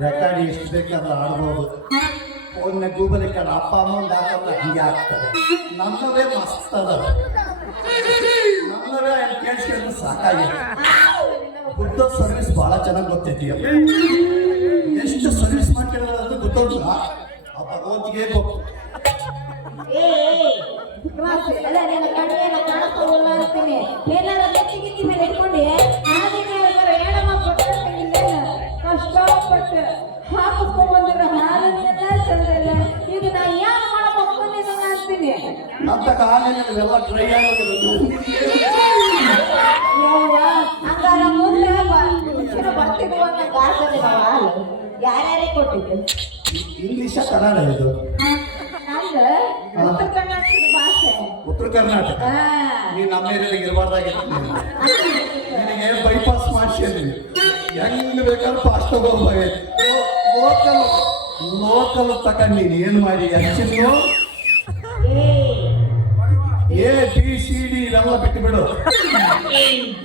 Record ಎಷ್ಟು ಬೇಕಾದ್ರೂ ಆಡ್ಬೋದು. ಫೋನ್ನ ಗೂಗಲ್ ಇಟ್ಕೊಂಡು ಅಪ್ಪ ಅಮ್ಮ ಹಾಕಲ್ಲ ಹಿಂಗೆ ಆಗ್ತದೆ. ನನ್ನವೇ ಮಸ್ತ್ ಅದ, ನನ್ನವೇ ಕೇಳಿಸ್ಕೊಂಡು ಸಾಕಾಗಿದೆ. ಗುಡ್ ಸರ್ವಿಸ್ ಭಾಳ ಚೆನ್ನಾಗಿ ಗೊತ್ತೈತಿ. ಎಷ್ಟು ಸರ್ವಿಸ್ ಮಾಡ್ಕೊಳ್ಳೋದು ಗೊತ್ತೋದ್ರ ಆ ಭಗವಂತಿಗೆ ಗೊತ್ತು. ಕಷ್ಟಪಟ್ಟು ಹಾಕಿಸ್ಕೊಂಡ್ಬಂದಿರ ಹಾಲನ್ನೆಲ್ಲ ಚಂದಲ್ಲ. ಈಗ ನಾ ಯಾರು ಮಾಡಬೇಕು ಅಂತೀನಿ. ಅಂತ ಕಾಲೆಲ್ಲ ಟ್ರೈ ಆಗೋದು ಹಂಗಾರ ಮುಂದೆ ಬರ್ತಿದ್ವು ಅಂತ ಗಾಸಲ್ಲಿ ನಾವು ಹಾಲು ಯಾರ್ಯಾರೇ ಕೊಟ್ಟಿದ್ದು. ಇಂಗ್ಲಿಷ ಕನ್ನಡ ಇದು ನಂದು ಉತ್ತರ ಕರ್ನಾಟಕದ ಭಾಷೆ. ಉತ್ತರ ಕರ್ನಾಟಕ. ನೀನು ನಮ್ಮ ಏರಿಯಾದಾಗ ಇರಬಾರ್ದಾಗಿತ್ತು. ನಿನಗೆ ಬೈಪಾಸ್ ಮಾಡಿಸಿ ಹೆಂಗ್ ಬೇಕಾದ್ರೂ ಫಾಸ್ಟ್ ತಗೋಬಹುದು. ಲೋಕಲ್ ತಗೊಂಡು ನೀನು ಏನು ಮಾಡಿ ಹೆಚ್ಚಿನ ಎ ಬಿ ಸಿ ಡಿ ಇವೆಲ್ಲ ಬಿಟ್ಟು ಬಿಡು.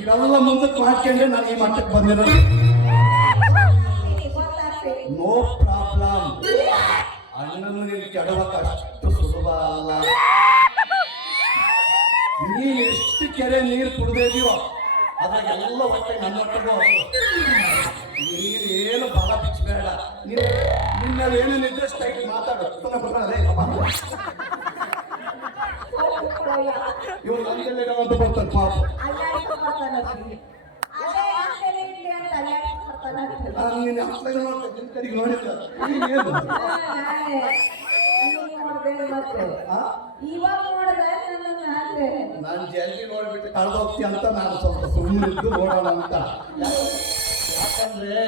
ಇವೆಲ್ಲ ಮುಂದಕ್ಕೆ ಮಾಡ್ಕೊಂಡ್ರೆ ನಾನು ಈ ಮಟ್ಟಕ್ಕೆ ಬಂದಿರೋದು. No problem. ಅಣ್ಣನು ನೀನು ಕೆಡವಕ್ಕೆ ಅಷ್ಟು ಸುಲಭ ಅಲ್ಲ. ನೀನು ಎಷ್ಟು ಕೆರೆ ನೀರು ಕುಡ್ದಿದೀವೋ ಅದ್ರಾಗೆಲ್ಲ ಒಟ್ಟೆ ನನ್ನ ಒಟ್ಟಿಗೂ ನೀನು ಏನು ಬಲ ಬಿಚ್ಚಬೇಡ. ನಿನ್ನಲ್ಲಿ ಏನೇನಿದ್ರೆ ಸ್ಟೈಲ್ ಮಾತಾಡು. ಇವ್ರು ನನಗೆಲ್ಲ ಅಂತ ಬರ್ತಾರೆ ಪಾಪ. ನಾನು ನಿನ್ನ ಅಪ್ಪನ ನಿನ್ನ ಕಡೆಗೆ ನೋಡಿಲ್ಲ. ನಾನು ಜಲ್ದಿ ನೋಡ್ಬಿಟ್ಟು ಕಳೆದೋಗ್ತಿ ಅಂತ ನಾನು ಸ್ವಲ್ಪ ಸುಮ್ಮನಿದ್ದು ನೋಡೋಣ ಅಂತ. ಯಾಕಂದ್ರೆ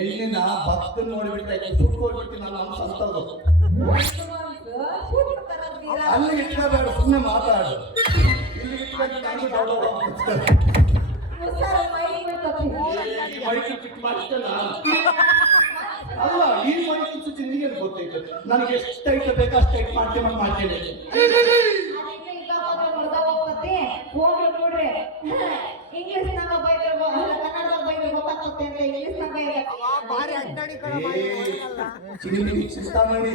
ಎಣ್ಣಿನ ಭಕ್ತನ್ ನೋಡ್ಬಿಟ್ಟು ಸುಟ್ಕೊಳ್ಬಿಟ್ಟು ನಾನು ನಮ್ಮ ಸಂತದ್ದು ಅಲ್ಲಿ ಇಟ್ಕೋಬೇಡ, ಸುಮ್ಮನೆ ಮಾತಾಡು. ಇಲ್ಲಿ ಇಟ್ಕೊಂಡು ನಾನು ಅಲ್ಲ ಈ ಮೈಕ್ ಸುಚ್ಚಿ ನಿನಗೆ ಗೊತ್ತೈತೆ. ನನಗೆ ಎಷ್ಟು ಐತೆ ಬೇಕಾ ಅಷ್ಟು ಐಟ್ ಮಾಡ್ತೀನಿ ಮಾಡ್ತೇನೆ. ಚಿಂತಾಮಣಿ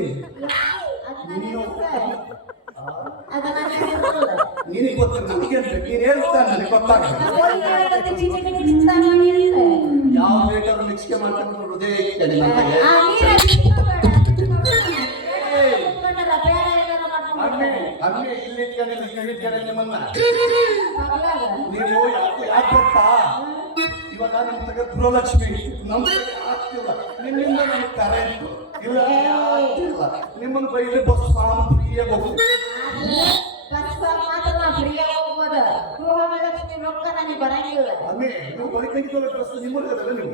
ನಿನಗೆ ಗೊತ್ತ, ನನಗೆ ನೀನು ಹೇಳ್ತಾನೆ ನನಗೆ ಗೊತ್ತಾಗ್ತದೆ. ಯಾವ ಬೇಕಾದ್ರೂ ಮಿಕ್ಸ್ಗೆ ಮಾಡ್ಕೊಂಡು ಹೃದಯ ಇರ್ತದೆ ನನಗೆ. ಅಮ್ಮೆ ಇಲ್ಲಿ ಇಟ್ಕೊಂಡೆ ನಿಮ್ಮನ್ನ ನೀವು ಯಾಕೆ ಗೊತ್ತಾ? ಇವಾಗ ನಮ್ಮ ತಗ ಗೃಹಲಕ್ಷ್ಮಿ ನಮ್ಮ ಆಗ್ತಿಲ್ಲ. ನಿಮ್ಮಿಂದ ನನಗೆ ಕರೆಂಟು ಇಲ್ಲ, ಆಗ್ತಿಲ್ಲ. ನಿಮ್ಮನ್ನು ಬೈಲಿ ಬಸ್ ಫ್ರೀಯಾಗಿ ಹೋಗ್ತೀವಿ. ಅಮ್ಮೆ ನೀವು ಬಳಿಕಂಗಿಲ್ಲ ಡ್ರೆಸ್ ನಿಮ್ಮಲ್ಲ ನೀವು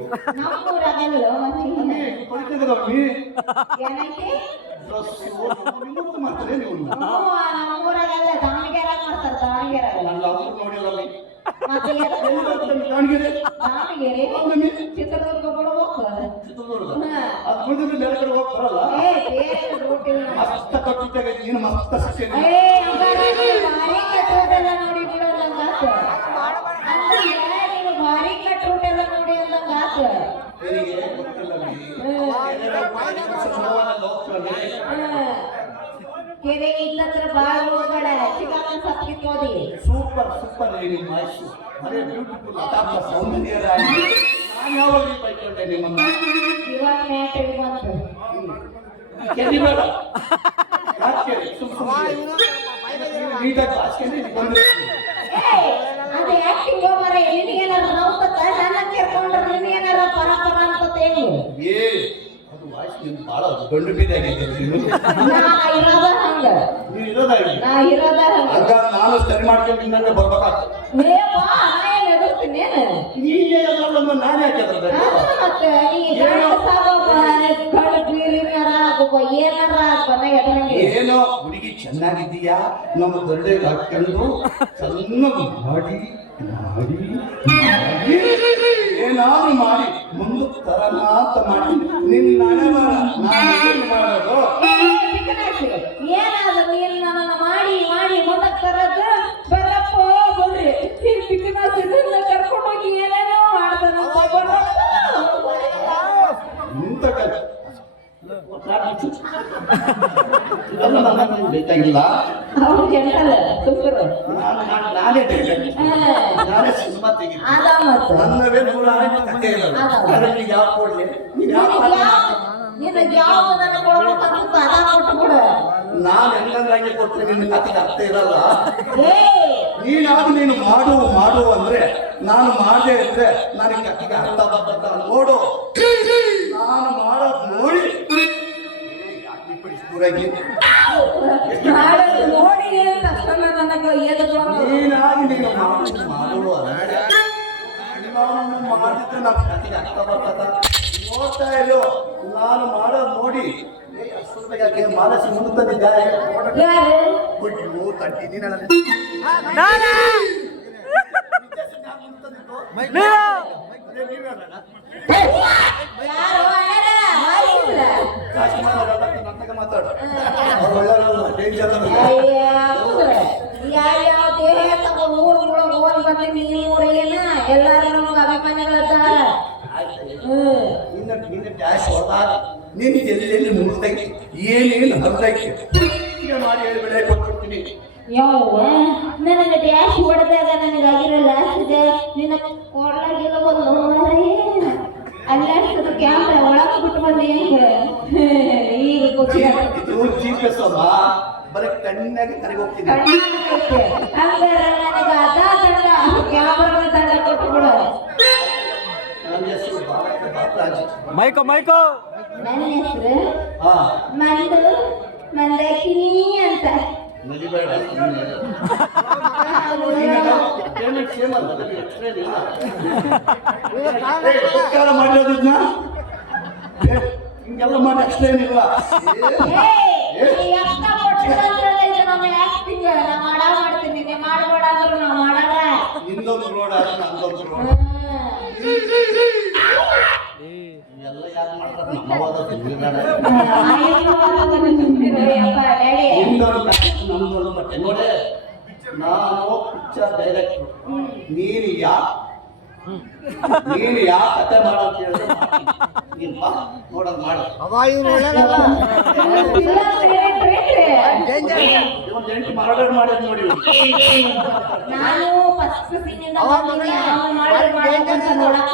ಬಳಿಕಂಗಿದಮ್ಮಿ ಡ್ರೆಸ್ ನಿಮ್ಮದು ಮಾಡ್ತಾರೆ ನೀವು. ನೋಡಿಲ್ಲ ಮಸ್ತ ಕಟ್ಟಿದ್ದಾಗ ನೀನು ಮಸ್ತ ಭಾರಿ ಕಟ್ಟುಟೆಲ್ಲ ನೋಡಿ ಅಂದಂಗಾತ. ಕೆರೆ ಇಲ್ಲತ್ರ ಬಾಳ ಹೋಗ್ಬೇಡ, ಚಿಕನ್ ಸಪ್ಪಿತ್ತೋದಿ. ಸೂಪರ್ ಸೂಪರ್ ಲೇಡಿ ಮಾಯ್ಸು ಅದೇ ಬ್ಯೂಟಿಫುಲ್ ಅತಾಪ ಸೌಂದರ್ಯರಾಗಿ ನಾನು ಯಾವಾಗ ಬೈಕೊಂಡೆ ನಿಮ್ಮನ್ನ. ಇವಾಗ ಮ್ಯಾಟರಿ ಬಂತು ಕೆರಿ ಬೇಡ ಯಾಕೆ ಸುಮ್ಮನೆ ನೀಟಾಗಿ ಹಾಸ್ಕೊಂಡು ಬಂದ್ರೆ ಅದು ಆಕ್ಟಿಂಗ್ ಮರ ಏನಾರ ನೌಕತ್ತ ನನ್ನ ಕೇಳ್ಕೊಂಡ್ರೆ ನಿನ್ಗೇನಾರ ಪರಪರ ಅಂತ ಹೇಳಿ ಏ ಅದು ವಾಯ್ಸ್ ನಿನ್ ಭಾಳ ಗಂಡು ಬೀದಾಗಿದೆ. ಇರೋದ ಹಂಗ ನೀನು ಇರೋದಾಗಿ ನಾ ಇರೋದ ಹಂಗ ನಾನು ಸರಿ ಮಾಡ್ಕೊಂಡು ನಿನ್ನೆ ಬರ್ಬೇಕಾಗ್ತದೆ. ನೀನೇ ನಾನು ಯಾಕೆ ಮತ್ತೆ ನೀ ಗಂಡ ಸಾಗೋ ಆಗುವ ಏನಾರ ಬನ್ನ ಎದರಂಗೆ ಏನೋ ಹುಡುಗಿ ಚೆನ್ನಾಗಿದ್ದೀಯಾ ನಮ್ಮ ದೊಡ್ಡ ಹಾಕೊಂಡು ಚೆನ್ನಾಗಿ ಮಾಡಿ ಮಾಡಿ ಮಾಡಿ ಏನಾದ್ರು ಮಾಡಿ ಮುಂದಕ್ಕೆ ತರನ ಅಂತ ಮಾಡಿ ನಿನ್ನ ಹಣೆ ಬರ ನಾನು ಏನು ಮಾಡೋದು ಏನಾದ್ರು ನೀನು ನನ್ನನ್ನು ಮಾಡಿ ಮಾಡಿ ಮುಂದಕ್ಕೆ ತರದ ಬರಪ್ಪ ಬರ್ರಿ ಈ ಪಿಕ್ಕನಾಸಿ ಕರ್ಕೊಂಡು ಹೋಗಿ ಏನೇನೋ ಮಾಡ್ತಾನ ನಿಂತ ಬೇಕಾಗಿಲ್ಲ ಅವ್ರು ಜನರಲ್ಲ ಸುಮ್ಮರು ನಾನೇ ನಾನೇ ಸಿನಿಮಾ ತೆಗಿ ಅದ ಮತ್ತು ನನ್ನವೇ ನೂರ ಕಥೆ ಇಲ್ಲ ಅದರಲ್ಲಿ ಯಾವ ಕೊಡ್ಲಿ ನೀನ್ ಯಾವ ನಿನಗೆ ಯಾವ ನನ್ನ ಕೊಡ್ಬೇಕಂತ ಅದ ಕೊಟ್ಬಿಡು ನಾನು ಹೆಂಗಂದ್ರಾಗೆ ಕೊಟ್ಟರೆ ನಿನ್ನ ಕಥೆಗೆ ಅರ್ಥ ಇರಲ್ಲ ಏ ನೀನಾದ್ರು ನೀನು ಮಾಡು ಮಾಡು ಅಂದ್ರೆ ನಾನು ಮಾಡದೆ ಇದ್ರೆ ನನಗೆ ಕಥೆಗೆ ಅರ್ಥ ಬರ್ತ ನೋಡು ನಾನು ಮಾಡೋದು ನೋಡಿ ಮಾಡೋದು ನೋಡಿ ತಕ್ಷಣ ನನಗೆ ಎದುರು ನೀನಾಗಿ ನೀನು ಮಾಡುವ ಮಾಡಿದ್ರೆ ನಮ್ಮ ಕಥೆಗೆ ಅರ್ಥ ಬರ್ತದ ನೋಡ್ತಾ ಇರೋ ನಾನು ಮಾಡೋದು ನೋಡಿ ಮಾನಸಿ ಮುಂದೆ ತಂದಿದ್ದಾರೆ ಯಾರು ತಟ್ಟಿ ಯಾರು ಅಣ್ಣರ ಹಾಯಿಲ್ಲ ಮಾತಾಡು ಯಾವ ದೇಹ ತಗೊಂಡು ಊರುಗಳು ಹೋಗಿ ಬಂದು ಈ ಊರಿಗೇನ ಎಲ್ಲಾರು ನಮ್ಗೆ ಅಭಿಮಾನಿಗಳದಾರ ನಿನ್ನ ಡ್ಯಾಶ್ ಹೊರದಾಗ ನಿನ್ನ ಎಲ್ಲೆಲ್ಲಿ ಮುರಿದೈತಿ ಏನೇನು ಹರಿದೈತಿ ಮಾಡಿ ಹೇಳಿಬಿಡೇ ಕೊಟ್ಬಿಡ್ತೀನಿ ಯವ್ವ ನನಗೆ ಡ್ಯಾಶ್ ಹೊಡೆದಾಗ ನನಗಾಗಿರಲ್ಲ ಇದೆ ನಿನ್ನ ಕೊಡ್ಲಾಗಿಲ್ಲ ಒಂದು ಅಲ್ಲಾಡ್ಸೋದು ಕ್ಯಾಮ್ರಾ ಒಳಗೆ ಬಿಟ್ಟು ಬಂದು ಈಗ ಇದು GPS ಅಲ್ಲ ಬರೀ ಕಣ್ಣಾಗಿ ಕರೆಗೆ ಹೋಗ್ತೀನಿ ಹಂಗಾರೆ ನನಗೆ ಅದ ದಂಡ ಕ್ಯಾಮ್ರಾ ದಂಡ ಕೊಟ್ಬಿಡು ನನ್ನ ಹೆಸರು ಬಾಪರಾಜ್ ಮೈಕೋ ಮೈಕೋ ನನ್ನ ಹೆಸರು ಹಾ ಮಂದಾಕಿನಿ ಅಂತ ನಲಿಬೇಡ ಪೇಮೆಂಟ್ ಸೇಮ್ ಅಲ್ಲ ಉಪಕಾರ ಮಾಡಿರೋದನ್ನ ಹಿಂಗೆಲ್ಲ ಮಾಡಿ ಅಷ್ಟೇ ಏನಿಲ್ಲ ಮಾಡ್ತೀನಿ ನೀ ಮಾಡಬೇಡ ಅಂದ್ರು ನಾವು ಮಾಡಲ್ಲ ಇನ್ನೊಂದು ರೋಡ್ ಆದ್ರೆ ನಂದೊಂದು ರೋಡ್ ಎಲ್ಲ ಯಾರು ಮಾಡ್ತಾರೆ ನಮ್ಮವಾದ ನಮ್ದೊಂದು ಬಟ್ಟೆ ನೋಡಿ ನಾನು ಪಿಕ್ಚರ್ ಡೈರೆಕ್ಟರ್ ನೀನು ಯಾ ಕತೆ ಮಾಡೋ ಅಂತ ಹೇಳಿದ್ರೆ ನೀನು ಬಾ ನೋಡೋದು ಮಾಡು ಒಂದು 8 ಮರ್ಡರ್ ಮಾಡೋದು ನೋಡಿ ನಾನು ಫಸ್ಟ್ ಸೀನಿಂದ ಮಾಡ್ಬೇಕಂತ ನೋಡಕ್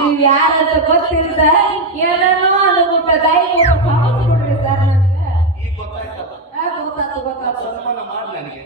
ನೀವ್ ಯಾರಂತ ಗೊತ್ತಿರ್ತ ಏನೋ ಅನ್ಬಿಟ್ಟ ತಾಯಿ ಕೊಡ್ರಿ ಸರ್ ನನಗೆ ಈಗ ಗೊತ್ತಾಯ್ತಲ್ಲ ಗೊತ್ತಾಯ್ತು ಸನ್ಮಾನ ಮಾಡಿ ನನಗೆ